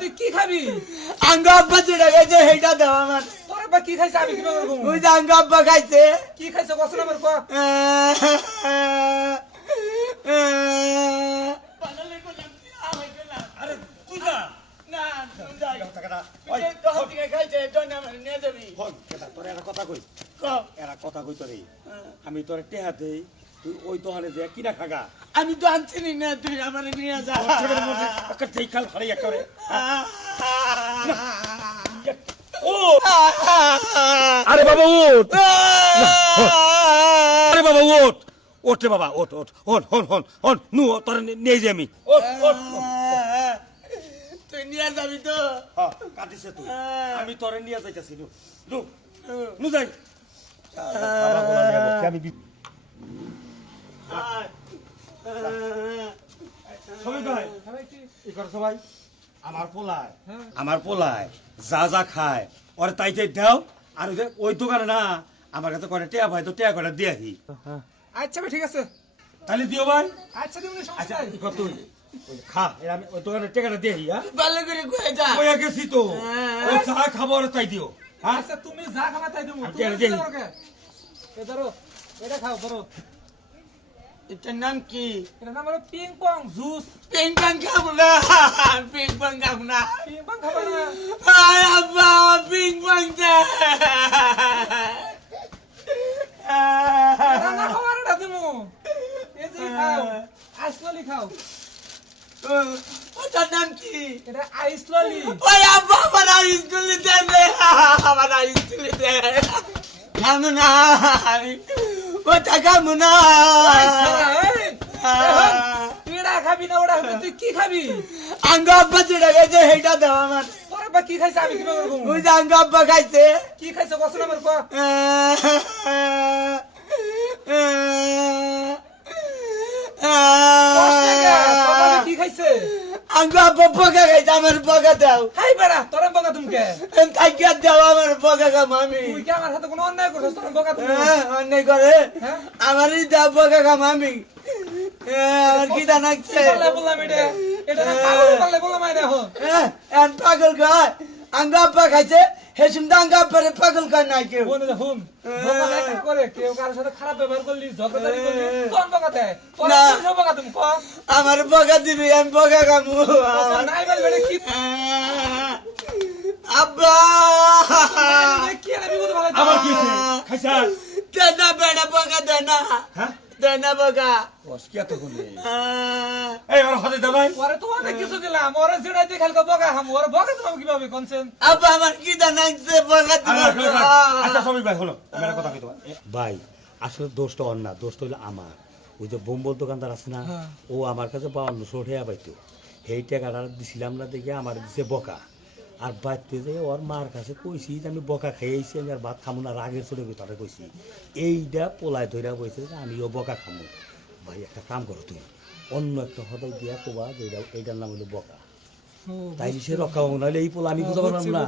তুই কি খাবি? আঙ্গ আব্বা যেটা খাইছে সেইটা দাও আমার। তোর আব্বা কি খাইছে? আমি কীভাবে করব ওই যে আঙ্গ আব্বা খাইছে। কি খাইছে? কষ্ট আমার কো। আরে তুই যা। না টাকাটা তখন থেকে খাইছে জন্য আমার নিয়ে যাবি। হন কেটা তোর একটা কথা কই। ক। এরা কথা কই তোরে। আমি তোর টেহা দেই। তুই ওই দোকানে যে কিনা খাগা? আমি তো আনছি না তুই আমার নিয়ে যা। খাল করে ও! আরে বাবা উঠ আরে বাবা উঠ ওঠ রে বাবা ওঠ ওঠ হন হন হন হন নু তোর নিয়ে যাই আমি ওঠ ওঠ। তুই নিয়ে যাবি তো। হ্যাঁ, কাটিছে তুই। আমি তোরে নিয়ে যাইতাছি নু। নু নু যাই। আমি আমার পোলায়। আমার পোলায়। যা যা খায়। ওরে তাই তাই দাও। আর ওই দোকানে না আমার কাছে করে টেয়া ভাই তো টেয়া করে দিয়ে আহি। আচ্ছা ভাই ঠিক আছে। তাহলে দিও ভাই। আচ্ছা দিবনি আচ্ছা তুই। খা আমি ওই দোকানে টেকাটা দিয়ে হ্যাঁ? ভালো করে কয়ে যা। ওই গেছি তো। ওই চা খাব ওরে তাই দিও। হ্যাঁ? আচ্ছা তুমি যা খাবা তাই দেবো। ধরো এটা খাও ধরো। এটার নাম কি? এটা নাম হলো ping pong juice. Ping pong খাব না পিং পং খাব না। পিং পং খাবা না। আয় আব্বা পিং পং দে না খাওয়ার এটা দেবো এই যে খাও আইসলি খাও। ওটার নাম কি? এটা আইসলি ওই আব্বা আমার স্কুলে দে রে আমার দে খাব না। ওটা টাকা মুনা। তুইটা খাবি না ওটা খাবি তুই কি খাবি? আঙ্গ আব্বা যেটা খাইছে সেইটা দেওয়া আমার। আব্বা কি খাইছে? আমি কীভাবে করব ওই যে আঙ্গ আব্বা খাইছে। কি খাইছে? কষ্ট আমার কো কষ্ট কে? তোর আব্বা কি খাইছে আঙ্গ আমার বকা দাও। হাই বেড়া তোর আব্বা তুমি কে? দাও আমার বকা খাম আমি। তুই কি আমার সাথে কোনো অন্যায় করছিস তোর বকা তুমি। হ্যাঁ, অন্যায় করে। হ্যাঁ? আমারই দাও বকা গা হ্যাঁ, আমার কি জানাচ্ছে বললে বললাম এটা? এটা না পাগল বললে বললাম আই হ্যাঁ, পাগল কয়? আঙ্গ আব্বা খাইছে হেসুম আব্বারে পাগল কয় নাই কেউ বোন দেখুন কার কেউ কারোর সাথে খারাপ ব্যবহার করলি ঝগড়াঝাড়ি করলি কোন বকা দেয় বকা তুমি কো আমার বকা দিবি আমি বকা খামু নাই বল বেড়ে কি আব্বা কি বিপদ ভালো আমার কি? খাইছা দেনা বেড়া বকা দেনা হ্যাঁ এই ওর হাতে ওরে তো অনেক কিছু দিলাম ওরে দিয়ে ওরে কীভাবে কোনছেন আব্বা আমার কি আচ্ছা ভাই হলো কথা ভাই আসলে দোষটা না দোষটা হলো আমার। ওই যে বোম্বল দোকানদার আছে না ও আমার কাছে বাউন্নশো উঠে পাইতো। এই টাকাটা দিছিলাম না দেখে আমার দিছে বকা। আর বাড়তে যে ওর মার কাছে কইছি যে আমি বকা খাইয়েছি আমি আর ভাত খামো না রাগের চলে কথাটা কইছি। এইটা পোলায় ধইরা কইছে যে আমিও বকা খামো। ভাই একটা কাম করো তুমি। অন্য একটা হদাই দিয়া কোবা যে এইটা- এইটার নাম হলো বকা। তাই সে রক্ষা পাবো নাহলে এই পোলা আমি বুঝতে পারলাম না।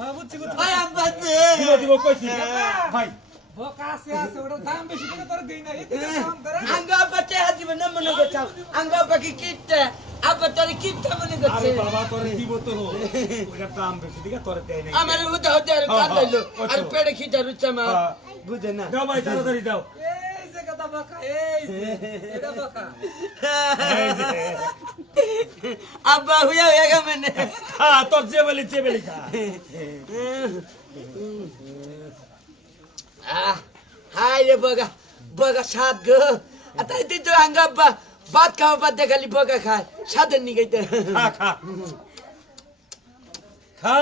হ্যাঁ বুঝছি বুঝছি। ভাই আব্বা দে দিব দিব কইছি? ভাই। বকা আছে আছে ওটার দাম বেশি করে তোর দেই না। এতে দাম করে আঙ্গ আব্বা টেহা না মনে করছাও আঙ্গ আব্বা কি আব্বা তোর কিটতে মনে আরে করছে বাবা তোরে দিব তো। ওইটা দাম বেশি দিকে তোরে দেয় নাই। আমার হতে হতে আর হ্যাঁ, কাটাইলো হ্যাঁ, আর। পেড়ে খিটা রুচ্ছে মা হ্যাঁ। বুঝে না। দাও ভাই তাড়াতাড়ি দাও। এই যে কথা বকা এই এটা বকা। আব্বা হুয়া হয়ে গেছে মানে। হ্যাঁ তোর যে বলি যে বলি খা। আহ, হাই রে বগা বগা সাত গো। আর তাই তুই তো আঙ্গ আব্বা। ভাত খাওয়া বাদ দিয়ে খালি বগা খায় সাদের নিগাইতে খা খা। খা।